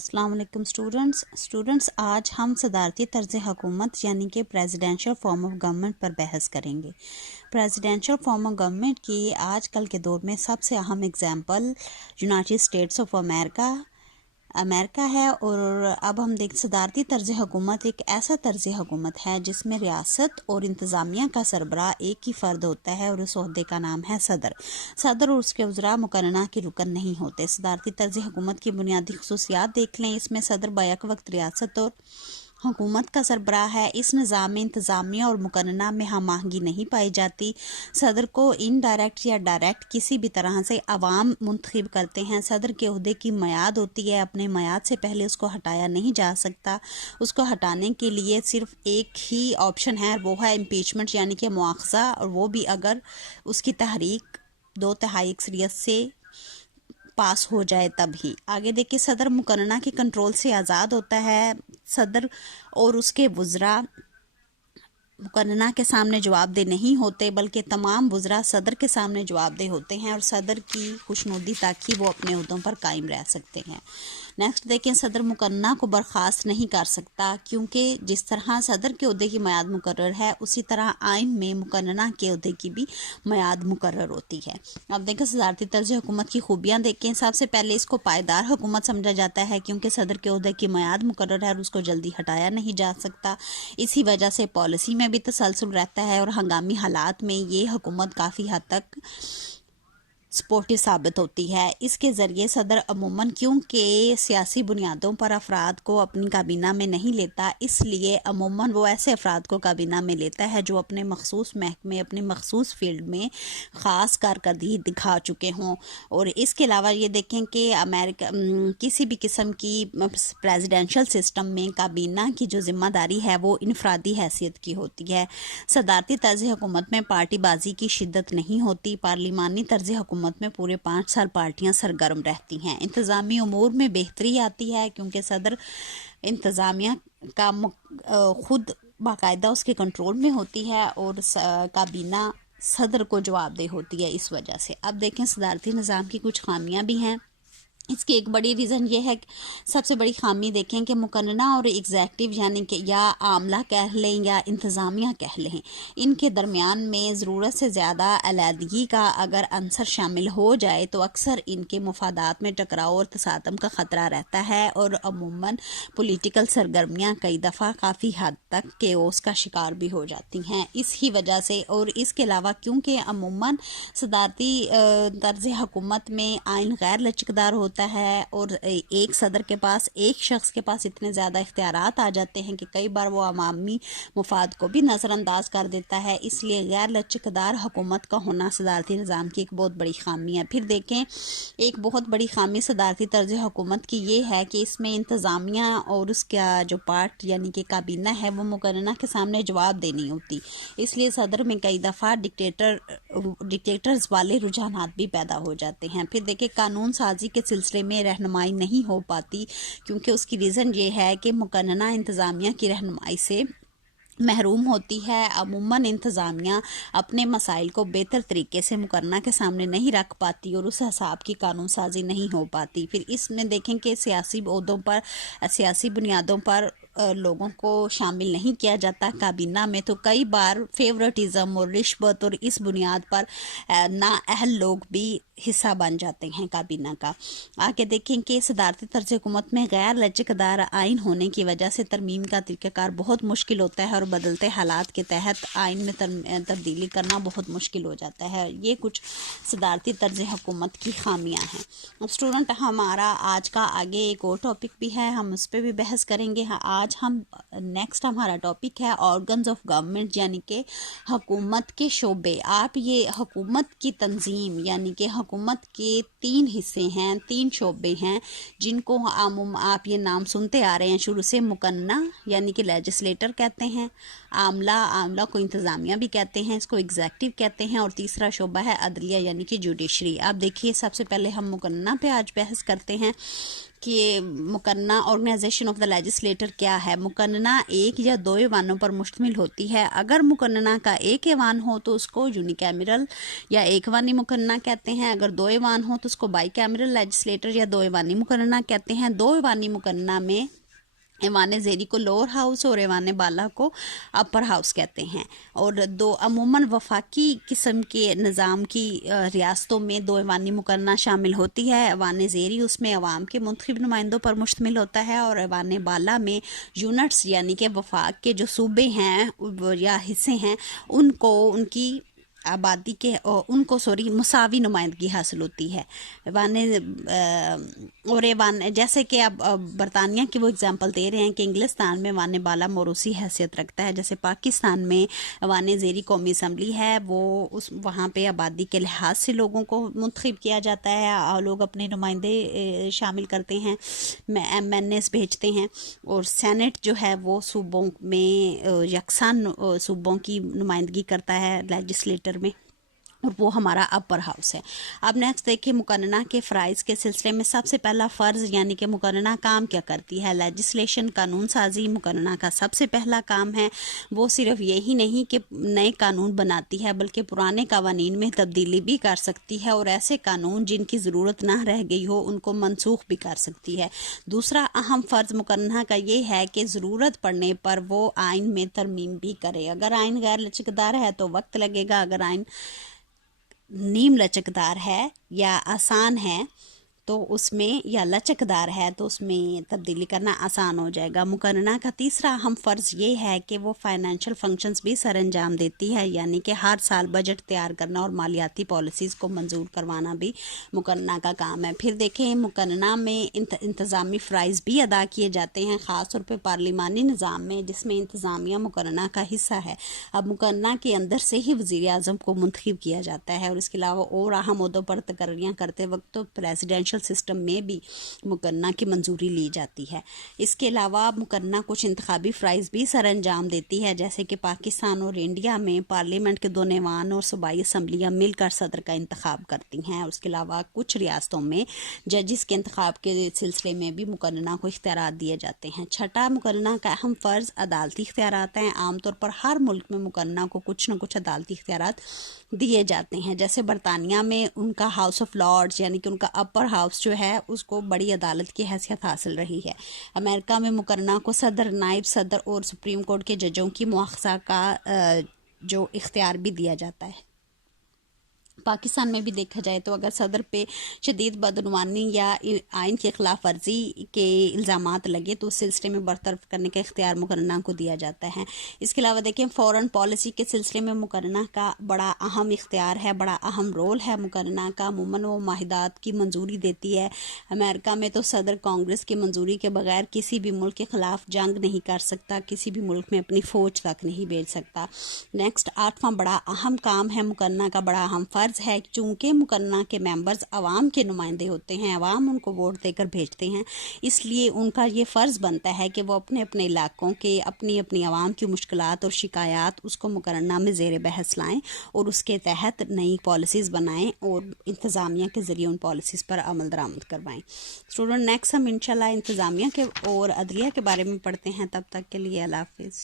अस्सलाम वालेकुम स्टूडेंट्स आज हम सदारती तर्ज हुकूमत यानी कि प्रेसिडेंशियल फॉर्म ऑफ गवर्नमेंट पर बहस करेंगे। प्रेसिडेंशियल फॉर्म ऑफ गवर्नमेंट की आजकल के दौर में सबसे अहम example United states of America है। और अब हम देख सदारती तर्ज हुकूमत एक ऐसा तर्ज हुकूमत है जिसमें रियासत और इंतज़ामिया का सरबराह एक ही फ़र्द होता है और उस ओहदे का नाम है सदर और उसके उज़रा मुकर्रना के रुकन नहीं होते। सदारती तर्ज हुकूमत की बुनियादी खसूसियात देख लें। इसमें सदर बैक वक्त रियासत और हुकूमत का सरबराह है। इस निज़ाम में इंतज़ामिया और मुकर्रना में हम आहंगी नहीं पाई जाती। सदर को इनडायरेक्ट या डायरेक्ट किसी भी तरह से अवाम मुंतखब करते हैं। सदर के ओहदे की मियाद होती है, अपने मियाद से पहले उसको हटाया नहीं जा सकता। उसको हटाने के लिए सिर्फ एक ही ऑप्शन है, वो है इम्पीचमेंट यानी कि मुआखज़ा, और वो भी अगर उसकी तहरीक 2/3 अक्सरियत से पास हो जाए तभी। आगे देखिए, सदर मुकर्रना के कंट्रोल से आज़ाद होता है। सदर और उसके वुज़रा मुकर्रना के सामने जवाबदेह नहीं होते, बल्कि तमाम वुज़रा सदर के सामने जवाबदेह होते हैं और सदर की खुशनुदी तक ही वो अपने उहदों पर कायम रह सकते हैं। नेक्स्ट देखें, सदर मुकर्रना को बर्खास्त नहीं कर सकता, क्योंकि जिस तरह सदर के ओहदे की मियाद मुकर्रर है उसी तरह आइन में मुकर्रना के ओहदे की भी मियाद मुकर्रर होती है। अब देखें सदारती तर्ज हुकूमत की खूबियाँ देखें। सबसे पहले इसको पायदार हुकूमत समझा जाता है, क्योंकि सदर के ओहदे की मियाद मुकर्रर है और उसको जल्दी हटाया नहीं जा सकता। इसी वजह से पॉलिसी में भी तसलसल रहता है और हंगामी हालात में ये हुकूमत काफ़ी हद तक सपोर्टिव साबित होती है। इसके ज़रिए सदर अमूमन क्योंकि सियासी बुनियादों पर अफराद को अपनी काबीना में नहीं लेता, इसलिए अमूमन वो ऐसे अफराद को काबीना में लेता है जो अपने मखसूस महकमे, अपने मखसूस फील्ड में ख़ास कारकर्दगी दिखा चुके हों। और इसके अलावा ये देखें कि अमेरिका किसी भी किस्म की प्रेसिडेंशियल सिस्टम में काबीना की जो ज़िम्मेदारी है वो इनफरादी हैसियत की होती है। सदारती तर्ज हुकूमत में पार्टीबाजी की शिद्दत नहीं होती। पार्लिमानी तर्ज हुकूमत में पूरे 5 साल पार्टियां सरगर्म रहती हैं। इंतज़ामी उमूर में बेहतरी आती है, क्योंकि सदर इंतज़ामिया का खुद बाकायदा उसके कंट्रोल में होती है और काबीना सदर को जवाबदेह होती है इस वजह से। अब देखें सदारती निज़ाम की कुछ खामियां भी हैं। इसकी एक बड़ी रीज़न ये है, सबसे बड़ी खामी देखें कि मुकर्रना और एग्जेक्टिव यानी कि या आमला कह लें या इंतज़ामिया कह लें, इनके दरमियान में ज़रूरत से ज़्यादा अलहदगी का अगर अंसर शामिल हो जाए तो अक्सर इनके मुफादात में टकराव और तसादम का ख़तरा रहता है और अमूमन पॉलिटिकल सरगर्मियाँ कई दफ़ा काफ़ी हद तक केओस का शिकार भी हो जाती हैं इसकी वजह से। और इसके अलावा क्योंकि अमूमन सदारती तर्ज हुकूमत में आइन गैर लचकदार होता है और एक सदर के पास, एक शख्स के पास इतने ज़्यादा इख्तियारात आ जाते हैं कि कई बार वो अवामी मुफाद को भी नज़रअंदाज कर देता है। इसलिए गैर लचकदार हुकूमत का होना सदारती निज़ाम की एक बहुत बड़ी खामी है। फिर देखें, एक बहुत बड़ी खामी सदारती तर्ज हुकूमत की ये है कि इसमें इंतज़ामिया और उसका जो पार्ट यानी कि काबीना है वो मुकर्रना के सामने जवाब देनी होती। इसलिए सदर में कई दफ़ा डिक्टेटर्स वाले रुझानात भी पैदा हो जाते हैं। फिर देखिए, कानून साजी के सिलसिले में रहनुमाई नहीं हो पाती, क्योंकि उसकी रीज़न ये है कि मुकर्रना इंतज़ामिया की रहनुमाई से महरूम होती है। अमूमन इंतज़ामिया अपने मसाइल को बेहतर तरीके से मुकर्रना के सामने नहीं रख पाती और उस हिसाब की कानून साजी नहीं हो पाती। फिर इसमें देखें कि सियासी ओहदों पर, सियासी बुनियादों पर लोगों को शामिल नहीं किया जाता काबीना में, तो कई बार फेवरेटिज़म और रिश्वत और इस बुनियाद पर नाअहल लोग भी हिस्सा बन जाते हैं काबीना का। आगे देखें कि सदारती तर्ज हुकूमत में गैर लचकदार आइन होने की वजह से तरमीम का तरीक़ाकार बहुत मुश्किल होता है और बदलते हालात के तहत आइन में तब्दीली करना बहुत मुश्किल हो जाता है। ये कुछ सदारती तर्ज हुकूमत की खामियां हैं। अब स्टूडेंट, हमारा आज का आगे एक और टॉपिक भी है, हम उस पर भी बहस करेंगे। आज हम नेक्स्ट हमारा टॉपिक है ऑर्गन्स ऑफ गवर्नमेंट यानी कि हुकूमत के शोबे। आप ये हुकूमत की तंजीम यानी कि हुकूमत के 3 हिस्से हैं, 3 शोबे हैं, जिनको आप ये नाम सुनते आ रहे हैं शुरू से। मुकन्ना यानी कि लेजिस्लेटर कहते हैं, आमला को इंतज़ामिया भी कहते हैं, इसको एग्जेक्टिव कहते हैं, और तीसरा शोबा है अदलिया यानी कि जुडिशरी। आप देखिए, सबसे पहले हम मुकन्ना पे आज बहस करते हैं کہ مقننہ آرگنائزیشن آف دا لیجسلیٹر کیا ہے. مقننہ ایک یا دو ایوانوں پر مشتمل ہوتی ہے. اگر مقننہ کا ایک ایوان ہو تو اس کو یونیکیمرل یا ایک ایوانی مقننہ کہتے ہیں. اگر دو ایوان ہو تو اس کو بائی کیمرل لیجسلیٹر یا دو ایوانی مقننہ کہتے ہیں. دو ایوانی مقننہ میں ایوان زیری کو لوور ہاؤس اور ایوان بالا کو اپر ہاؤس کہتے ہیں. اور عموماً وفاقی قسم کے نظام کی ریاستوں میں دو ایوانی مقننہ شامل ہوتی ہے. ایوان زیری اس میں عوام کے منتخب نمائندوں پر مشتمل ہوتا ہے، اور ایوان بالا میں یونٹس یعنی کہ وفاق کے جو صوبے ہیں یا حصے ہیں ان کو ان کی آبادی کے مساوی نمائندگی حاصل ہوتی ہے. ایوان جیسے کہ اب برطانیہ کی وہ اگزامپل دے رہے ہیں کہ انگلستان میں ایوان بالا موروثی حیثیت رکھتا ہے، جیسے پاکستان میں ایوان زیری قومی اسمبلی ہے، وہ وہاں پہ آبادی کے لحاظ سے لوگوں کو منتخب کیا جاتا ہے، اور لوگ اپنے نمائندے شامل کرتے ہیں، ایم این ایس بھیجتے ہیں. اور سینٹ جو ہے وہ صوبوں میں یکساں صوبوں کی نمائندگی کرتا ہے لیجسلیٹر میں، اور وہ ہمارا اپر ہاؤس ہے. اب نیکسٹ دیکھیں مقننہ کے فرائض کے سلسلے میں سب سے پہلا فرض یعنی کہ مقننہ کام کیا کرتی ہے. لیجسلیشن قانون سازی مقننہ کا سب سے پہلا کام ہے. وہ صرف یہی نہیں کہ نئے قانون بناتی ہے بلکہ پرانے قوانین میں تبدیلی بھی کر سکتی ہے، اور ایسے قانون جن کی ضرورت نہ رہ گئی ہو ان کو منسوخ بھی کر سکتی ہے. دوسرا اہم فرض مقننہ کا یہ ہے کہ ضرورت پڑنے پر وہ آئین میں ترمیم بھی کرے. اگر آئین غیر لچکدار ہے تو وقت لگے گا، اگر آئین نیم لچکدار ہے یا آسان ہے تو اس میں یا لچکدار ہے تو اس میں تبدیلی کرنا آسان ہو جائے گا. مقننہ کا تیسرا اہم فرض یہ ہے کہ وہ فائنینشیل فنکشنز بھی سر انجام دیتی ہے، یعنی کہ ہر سال بجٹ تیار کرنا اور مالیاتی پالیسیز کو منظور کروانا بھی مقننہ کا کام ہے. پھر دیکھیں مقننہ میں انتظامی فرائض بھی ادا کیے جاتے ہیں، خاص طور پہ پارلیمانی نظام میں جس میں انتظامیہ مقننہ کا حصہ ہے. اب مقننہ کے اندر سے ہی وزیر اعظم کو منتخب کیا جاتا ہے، اور اس کے علاوہ اور اہم عہدوں پر تقرریاں کرتے وقت تو پریزیڈینشل سسٹم میں بھی مقننہ کی منظوری لی جاتی ہے. اس کے علاوہ مقننہ کچھ انتخابی فرائض بھی سر انجام دیتی ہے، جیسے کہ پاکستان اور انڈیا میں پارلیمنٹ کے دونوں ایوان اور صوبائی اسمبلیاں مل کر صدر کا انتخاب کرتی ہیں. اس کے علاوہ کچھ ریاستوں میں ججز کے انتخاب کے سلسلے میں بھی مقننہ کو اختیارات دیے جاتے ہیں. چھٹا مقننہ کا اہم فرض عدالتی اختیارات ہیں. عام طور پر ہر ملک میں مقننہ کو کچھ نہ کچھ عدالتی اختیارات دیے جاتے ہیں، جیسے برطانیہ میں ان کا ہاؤس آف لارڈز یعنی کہ ان کا اپر ہاؤس جو ہے اس کو بڑی عدالت کی حیثیت حاصل رہی ہے. امریکہ میں مقننہ کو صدر، نائب صدر اور سپریم کورٹ کے ججوں کی مواخذہ کا جو اختیار بھی دیا جاتا ہے. پاکستان میں بھی دیکھا جائے تو اگر صدر پہ شدید بدعنوانی یا آئین کی خلاف ورزی کے الزامات لگے تو اس سلسلے میں برطرف کرنے کا اختیار مقننہ کو دیا جاتا ہے. اس کے علاوہ دیکھیں فورن پالیسی کے سلسلے میں مقننہ کا بڑا اہم اختیار ہے، بڑا اہم رول ہے مقننہ کا. عموماً وہ معاہدات کی منظوری دیتی ہے. امریکہ میں تو صدر کانگریس کی منظوری کے بغیر کسی بھی ملک کے خلاف جنگ نہیں کر سکتا، کسی بھی ملک میں اپنی فوج تک نہیں بھیج سکتا. نیکسٹ 8واں بڑا اہم کام ہے مقننہ کا، بڑا اہم فرض ہے. چونکہ مقننہ کے ممبرز عوام کے نمائندے ہوتے ہیں، عوام ان کو ووٹ دے کر بھیجتے ہیں، اس لیے ان کا یہ فرض بنتا ہے کہ وہ اپنے اپنے علاقوں کے اپنی عوام کی مشکلات اور شکایات اس کو مقننہ میں زیر بحث لائیں اور اس کے تحت نئی پالیسیز بنائیں اور انتظامیہ کے ذریعے ان پالیسیز پر عمل درآمد کروائیں. اسٹوڈنٹ نیکسٹ ہم انشاءاللہ انتظامیہ کے اور عدلیہ کے بارے میں پڑھتے ہیں. تب تک کے لیے اللہ حافظ.